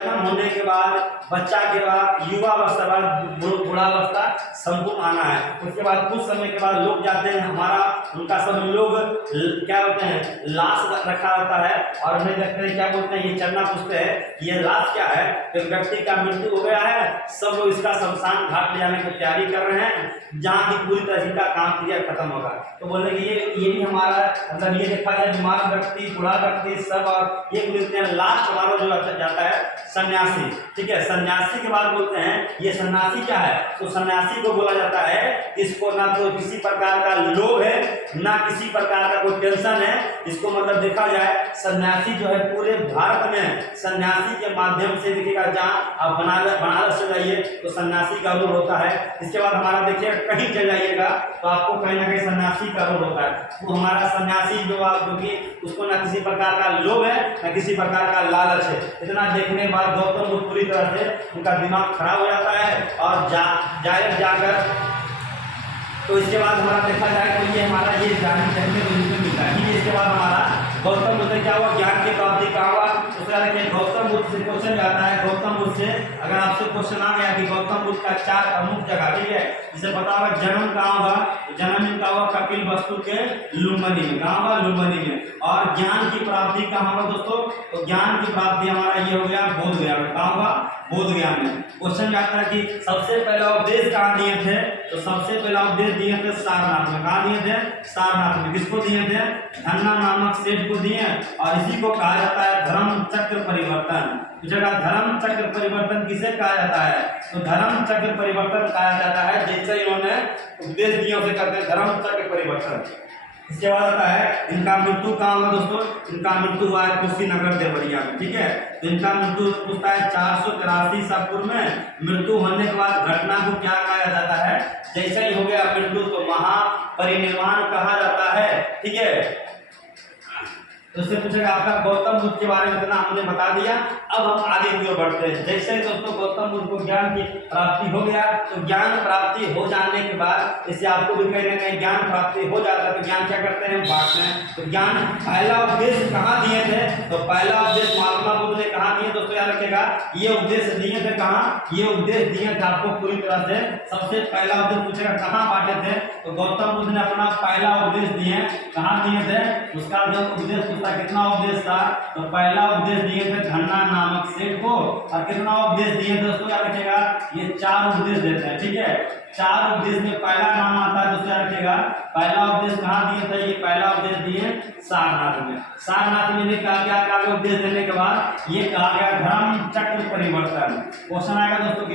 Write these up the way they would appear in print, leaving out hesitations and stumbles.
जन्म होने के बाद, बच्चा के बाद, युवावस्था बाद, बुढ़ावस्था संपूर्ण आना है। उसके बाद कुछ समय के बाद लोग जाते हैं, हमारा उनका सब लोग क्या बोलते हैं, लाश रखा रहता है और हमें देखते हैं क्या बोलते हैं, ये चलना पूछते हैं ये लाश क्या है। तो व्यक्ति का मृत्यु हो गया है, सब लोग इसका शमशान घाट ले जाने की तैयारी कर रहे हैं, जहाँ की पूरी तरह का काम क्रिया खत्म होगा। तो बोलने की ये भी हमारा मतलब ये देखा जाए, बीमार व्यक्ति, बूढ़ा व्यक्ति सब और ये मिलते हैं। लास्ट हमारा जो जाता है सन्यासी, ठीक है। सन्यासी के बाद बोलते हैं ये सन्यासी क्या है, तो सन्यासी को बोला जाता है इसको ना तो किसी प्रकार का लोभ है, ना किसी प्रकार का कोई टेंशन है। इसको मतलब देखा जाए सन्यासी जो है पूरे भारत में सन्यासी के माध्यम से देखिएगा, जहाँ आप बनारस से जाइए तो सन्यासी का रोल होता है। इसके बाद हमारा देखिए कहीं चल जाइएगा तो आपको कहीं ना कहीं सन्यासी का रोल होता है। वो हमारा सन्यासी जो आप क्योंकि उसको ना किसी प्रकार का लोभ है, ना किसी प्रकार का लालच है। इतना देखने के बाद गौतम बुद्ध पूरी तरह से उनका दिमाग खराब हो जाता है और जाकर तो इसके बाद हमारा देखा जाए तो ये हमारा ये जानने को मिलता है। ठीक है, इसके बाद हमारा गौतम बुद्ध क्या हुआ, ज्ञान की प्राप्ति कहाँ हुआ। उसका देखिए गौतम बुद्ध से क्वेश्चन जाता है। गौतम बुद्ध से अगर आपसे क्वेश्चन आ गया कि गौतम बुद्ध का 4 प्रमुख जगह, ठीक है, जिसे पता होगा जन्म कहाँ होगा, जन्म इनका हुआ कपिल वस्तु के लुम्बिनी में, कहाँ हुआ, लुम्बिनी में। और ज्ञान की प्राप्ति कहाँ हुआ दोस्तों, तो ज्ञान की प्राप्ति हमारा ये हो गया बोध गया में, कहाँ हुआ, बोध गया में। क्वेश्चन आता है कि सबसे पहला उपदेश कहाँ दिए थे, तो सबसे पहला उपदेश दिए थे सारनाथ में। कहाँ दिए थे, सारनाथ में। किसको दिए थे, धन्ना नामक सेठ को दिए। और इसी को कहा जाता है धर्म चक्र परिवर्तन। जगह धर्म चक्र परिवर्तन किसे कहा जाता है, तो धर्म चक्र परिवर्तन कहा जाता है जैसे इन्होंने उपदेश दिए उसे कहते हैं धर्म चक्र परिवर्तन। इसके बाद आता है इनका मृत्यु कहाँ हुआ दोस्तों, इनका मृत्यु हुआ है कुशीनगर देवरिया में। ठीक है, तो इनका मृत्यु पूछता है 483 ईसा पूर्व में। मृत्यु होने के बाद घटना को क्या कहा जाता है, जैसा ही हो गया मृत्यु तो महापरिनिर्वाण कहा जाता है। ठीक है, तो उससे पूछेगा आपका गौतम बुद्ध के बारे में इतना हमने बता दिया। अब हम आगे की ओर बढ़ते हैं। जैसे दोस्तों गौतम बुद्ध को ज्ञान की प्राप्ति हो गया, तो ज्ञान प्राप्ति हो जाने के बाद इसे आपको भी कहने में ज्ञान प्राप्ति हो जाता है तो ज्ञान क्या करते हैं, बांटते हैं। तो ज्ञान पहला उपदेश कहाँ दिए थे, तो पहला उपदेश महात्मा बुद्ध ने कहाँ दिए दोस्तों, याद रखिएगा। ये उपदेश दिए थे कहाँ, ये उपदेश दिए थे आपको पूरी तरह से। सबसे पहला उपदेश पूछेगा कहाँ बांटे थे, तो गौतम बुद्ध ने अपना पहला उपदेश दिए, कहाँ दिए थे। उसका जब उपदेश कितना उपदेश था, तो पहला उपदेश दिए थे धन्ना नामक सेठ को। और कितना उपदेश दिए दोस्तों, याद रखिएगा, ये 4 उपदेश देते हैं। ठीक है, 4 उपदेश में पहला नाम आता है दोस्तों, याद रखिएगा। पहला उपदेश कहाँ दिए थे, ये पहला उपदेश दिए सारनाथ में। सारनाथ में कहा गया क्या उपदेश देने के बाद ये कहा गया धर्म चक्र परिवर्तन। क्वेश्चन आएगा दोस्तों कि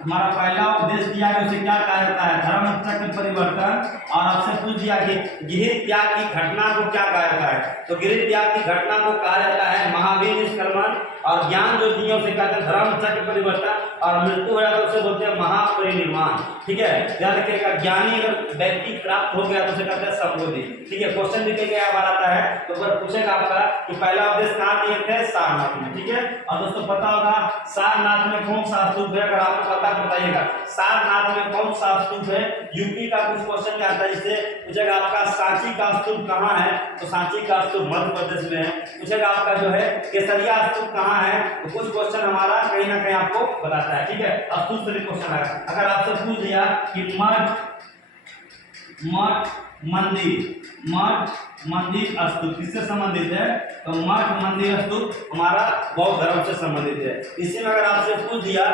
हमारा पहला उपदेश दिया गया उसे क्या कहा जाता है, धर्म चक्र परिवर्तन। और आपसे पूछ दिया कि गिर त्याग की घटना को क्या कहा जाता है, तो गिर त्याग की घटना को कहा जाता है महावीर निष्क्रमण। और ज्ञान जो दिए उसे कहते हैं धर्म चक्र परिवर्तन। और मृत्यु हो जाता है उसे बोलते हैं महापरिनिर्वाण। ठीक है, याद रखिएगा, ज्ञानी अगर व्यक्ति प्राप्त हो गया तो उसे कहते हैं संबोधि। ठीक है, क्वेश्चन लिखे गया आता है तो अगर पूछेगा आपका कि पहला उपदेश कहाँ दिए थे, सारनाथ में। ठीक है, और दोस्तों पता होगा सारनाथ में कौन सा स्तूप है, अगर आपको पता बताइएगा सारनाथ में कौन सा स्तूप है। यूपी का कुछ क्वेश्चन आता है, जिससे पूछेगा आपका सांची का स्तूप कहाँ है, तो सांची का स्तूप मध्य प्रदेश में है। पूछेगा आपका जो है केसरिया स्तूप कहाँ है, तो कुछ क्वेश्चन हमारा कहीं ना कहीं आपको बताता है। ठीक है, स्तूप से भी क्वेश्चन आएगा। अगर आपसे पूछ दिया कि मठ मंदिर स्तूप किससे संबंधित है, तो मठ मंदिर स्तूप हमारा बौद्ध धर्म से संबंधित है। इसी में अगर आपसे पूछ दिया